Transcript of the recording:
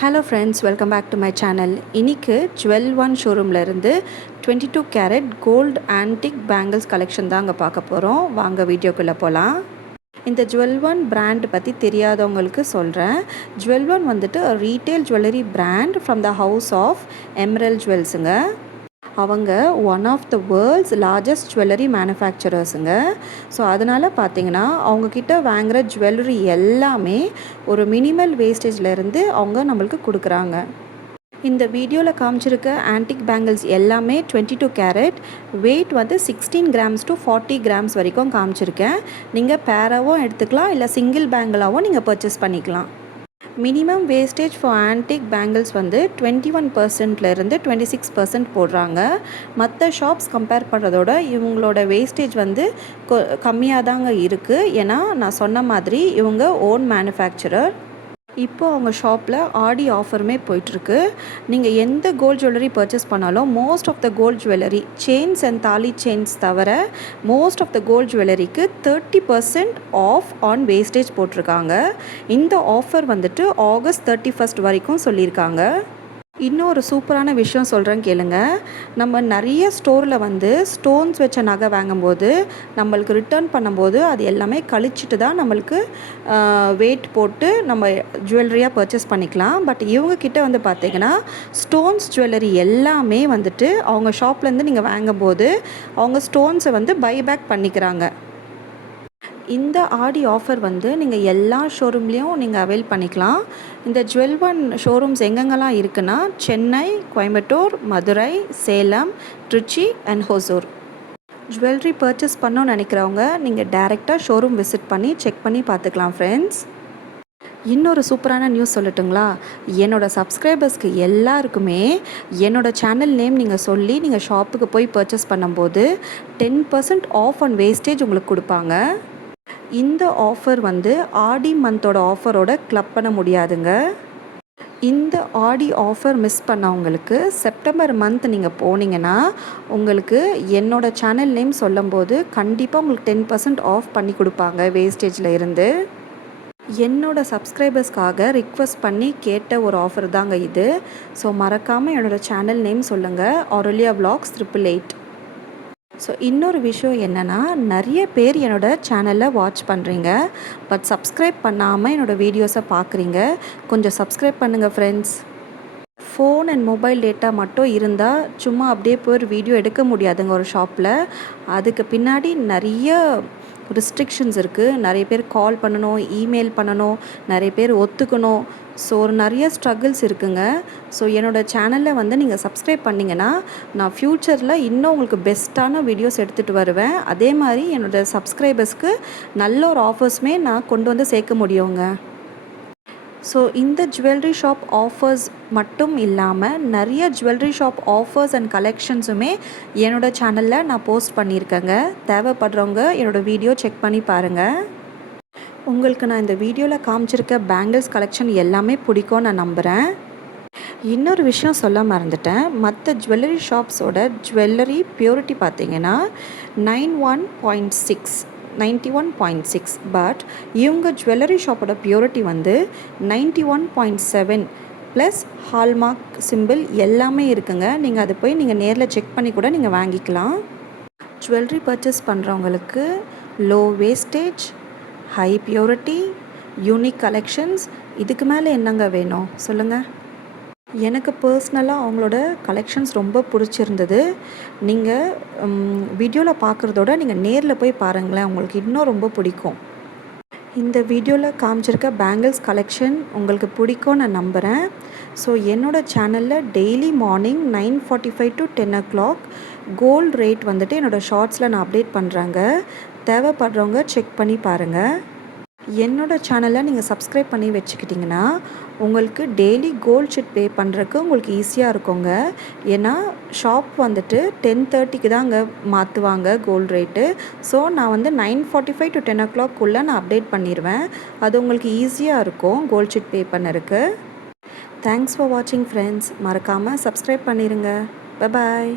Hello friends, welcome back to my channel. இன்றைக்கு jewel one ஷோரூமில் இருந்து 22 carat gold antique bangles collection தான் அங்கே பார்க்க போகிறோம். வாங்க வீடியோக்குள்ளே போகலாம். இந்த ஜுவல் ஒன் பிராண்ட் பற்றி தெரியாதவங்களுக்கு சொல்கிறேன். ஜுவல் ஒன் வந்துட்டு retail jewellery brand from the house of emerald ஜுவல்ஸுங்க. அவங்க one of the world's largest jewellery மேனுஃபேக்சரர்ஸுங்க. ஸோ அதனால் பார்த்திங்கன்னா அவங்கக்கிட்ட வாங்குகிற ஜுவல்லரி எல்லாமே ஒரு மினிமல் வேஸ்டேஜ்லேருந்து அவங்க நம்மளுக்கு கொடுக்குறாங்க. இந்த வீடியோவில் காமிச்சிருக்க ஆன்டிக் பேங்கிள்ஸ் எல்லாமே 22 கேரட், வெயிட் வந்து 16 கிராம்ஸ் டு 40 கிராம்ஸ் வரைக்கும் காமிச்சிருக்கேன். நீங்கள் பேராகவும் எடுத்துக்கலாம், இல்லை சிங்கிள் பேங்கிளாகவும் நீங்கள் பர்ச்சேஸ் பண்ணிக்கலாம். Minimum wastage for antique bangles வந்து 21%லேருந்து 26% போடுறாங்க. மற்ற ஷாப்ஸ் கம்பேர் பண்ணுறதோட இவங்களோட வேஸ்டேஜ் வந்து கம்மியாக தாங்க இருக்குது. ஏன்னா நான் சொன்ன மாதிரி இவங்க ஓன் மேனுஃபேக்சரர். இப்போது அவங்க ஷாப்பில் ஆடி ஆஃபருமே போயிட்டுருக்கு. நீங்கள் எந்த கோல்டு ஜுவல்லரி பர்ச்சேஸ் பண்ணாலும் most of the gold jewellery chains and thali chains தவிர மோஸ்ட் ஆஃப் த கோல்டு ஜுவல்லரிக்கு 30% ஆஃப் ஆன் வேஸ்டேஜ் போட்டிருக்காங்க. இந்த ஆஃபர் வந்துட்டு ஆகஸ்ட் 31 வரைக்கும் சொல்லியிருக்காங்க. இன்னொரு சூப்பரான விஷயம் சொல்கிறேன் கேளுங்க. நம்ம நிறைய ஸ்டோரில் வந்து ஸ்டோன்ஸ் வச்ச நகை வாங்கும்போது நம்மளுக்கு ரிட்டர்ன் பண்ணும்போது அது எல்லாமே கழிச்சிட்டு தான் நம்மளுக்கு வெயிட் போட்டு நம்ம ஜுவல்லரியாக பர்ச்சேஸ் பண்ணிக்கலாம். பட் இவங்கக்கிட்ட வந்து பார்த்திங்கன்னா ஸ்டோன்ஸ் ஜுவல்லரி எல்லாமே வந்துட்டு அவங்க ஷாப்லேருந்து நீங்கள் வாங்கும்போது அவங்க ஸ்டோன்ஸை வந்து பைபேக் பண்ணிக்கிறாங்க. இந்த ஆடி ஆஃபர் வந்து நீங்கள் எல்லா ஷோரூம்லேயும் நீங்கள் அவைல் பண்ணிக்கலாம். இந்த ஜுவல் ஒன் ஷோரூம்ஸ் எங்கெங்கெல்லாம் இருக்குன்னா Chennai, Coimbatore, Madurai, Salem, Trichy and Hosur. Jewellery purchase பண்ணணும்னு நினைக்கிறவங்க நீங்கள் டைரெக்டாக ஷோரூம் விசிட் பண்ணி செக் பண்ணி பார்த்துக்கலாம் ஃப்ரெண்ட்ஸ். இன்னொரு சூப்பரான நியூஸ் சொல்லட்டுங்களா? என்னோடய சப்ஸ்கிரைபர்ஸ்க்கு எல்லாருக்குமே என்னோடய சேனல் நேம் நீங்கள் சொல்லி நீங்கள் ஷாப்புக்கு போய் பர்ச்சேஸ் பண்ணும்போது 10% ஆஃப் ஆன் வேஸ்டேஜ் உங்களுக்கு கொடுப்பாங்க. இந்த ஆஃபர் வந்து ஆடி மந்தோட ஆஃபரோட கிளப் பண்ண முடியாதுங்க. இந்த ஆடி ஆஃபர் மிஸ் பண்ணவங்களுக்கு செப்டம்பர் மந்த் நீங்கள் போனீங்கன்னா உங்களுக்கு என்னோடய சேனல் நேம் சொல்லும்போது கண்டிப்பாக உங்களுக்கு 10% ஆஃப் பண்ணி கொடுப்பாங்க வேஸ்டேஜில் இருந்து. என்னோடய சப்ஸ்கிரைபர்ஸ்க்காக ரிக்வெஸ்ட் பண்ணி கேட்ட ஒரு ஆஃபர் தாங்க இது. ஸோ மறக்காமல் என்னோடய சேனல் நேம் சொல்லுங்கள், ஆரோலியா விலாக்ஸ் 888. ஸோ இன்னொரு விஷயம் என்னென்னா, நிறைய பேர் என்னோடய சேனலில் வாட்ச் பண்ணுறீங்க, பட் சப்ஸ்கிரைப் பண்ணாமல் என்னோடய வீடியோஸை பார்க்குறீங்க. கொஞ்சம் சப்ஸ்கிரைப் பண்ணுங்கள் friends. Phone and mobile data மட்டும் இருந்தால் சும்மா அப்படியே போய் ஒரு வீடியோ எடுக்க முடியாதுங்க ஒரு ஷாப்பில். அதுக்கு பின்னாடி நிறைய ரெஸ்ட்ரிக்ஷன்ஸ் இருக்குது. நிறைய பேர் கால் பண்ணணும், இமெயில் பண்ணணும், நிறைய பேர் ஒத்துக்கணும். ஸோ ஒரு நிறைய ஸ்ட்ரகிள்ஸ் இருக்குங்க. ஸோ என்னோடய சேனலில் வந்து நீங்கள் சப்ஸ்கிரைப் பண்ணிங்கன்னா நான் ஃப்யூச்சரில் இன்னும் உங்களுக்கு பெஸ்ட்டான வீடியோஸ் எடுத்துகிட்டு வருவேன். அதே மாதிரி என்னோடய சப்ஸ்கிரைபர்ஸ்க்கு நல்ல ஒரு ஆஃபர்ஸுமே நான் கொண்டு வந்து சேர்க்க முடியுங்க. ஸோ இந்த ஜுவல்லரி ஷாப் ஆஃபர்ஸ் மட்டும் இல்லாமல் நிறைய ஜுவல்லரி ஷாப் ஆஃபர்ஸ் அண்ட் கலெக்ஷன்ஸுமே என்னோடய சேனலில் நான் போஸ்ட் பண்ணியிருக்கேங்க. தேவைப்படுறவங்க என்னோடய வீடியோ செக் பண்ணி பாருங்கள். உங்களுக்கு நான் இந்த வீடியோவில் காமிச்சிருக்க பேங்கிள்ஸ் கலெக்ஷன் எல்லாமே பிடிக்கும் நான் நம்புகிறேன். இன்னொரு விஷயம் சொல்ல மறந்துட்டேன். மற்ற ஜுவல்லரி ஷாப்ஸோட ஜுவல்லரி பியூரிட்டி பார்த்திங்கன்னா 91.6 பட் இவங்க ஜுவல்லரி ஷாப்போட பியூரிட்டி வந்து 91.7 ப்ளஸ் ஹால்மார்க் சிம்பிள் எல்லாமே இருக்குங்க. நீங்கள் அதை போய் நீங்கள் நேரில் செக் பண்ணி கூட நீங்கள் வாங்கிக்கலாம். ஜுவல்லரி பர்ச்சேஸ் பண்ணுறவங்களுக்கு low wastage, high purity, unique collections, இதுக்கு மேலே என்னங்க வேணும் சொல்லுங்கள்? எனக்கு பர்சனலாக அவங்களோட கலெக்ஷன்ஸ் ரொம்ப பிடிச்சிருந்தது. நீங்கள் வீடியோவில் பார்க்குறதோட நீங்கள் நேரில் போய் பாருங்களேன், உங்களுக்கு இன்னும் ரொம்ப பிடிக்கும். இந்த வீடியோவில் காமிச்சிருக்க பேங்கிள்ஸ் கலெக்ஷன் உங்களுக்கு பிடிக்கும் நான் நம்புகிறேன். ஸோ என்னோடய சேனலில் daily morning 9:45 to 10 o'clock gold rate வந்துட்டு என்னோடய ஷார்ட்ஸில் நான் அப்டேட் பண்ணுறேங்க. தேவைப்படுறவங்க செக் பண்ணி பாருங்கள். என்னோடய சேனலை நீங்கள் சப்ஸ்கிரைப் பண்ணி வச்சுக்கிட்டிங்கன்னா உங்களுக்கு டெய்லி கோல்ட் ஷீட் பே பண்ணுறதுக்கு உங்களுக்கு ஈஸியாக இருக்குங்க. ஏன்னா ஷாப் வந்துட்டு 10:30க்கு தான் அங்கே மாற்றுவாங்க கோல்டு ரேட்டு. ஸோ நான் வந்து 9:45 to 10 o'clock நான் அப்டேட் பண்ணிடுவேன். அது உங்களுக்கு ஈஸியாக இருக்கும் கோல்ட் ஷீட் பே பண்ணுறதுக்கு. தேங்க்ஸ் ஃபார் வாட்சிங் ஃப்ரெண்ட்ஸ். மறக்காமல் சப்ஸ்கிரைப் பண்ணிடுங்க. Bye bye.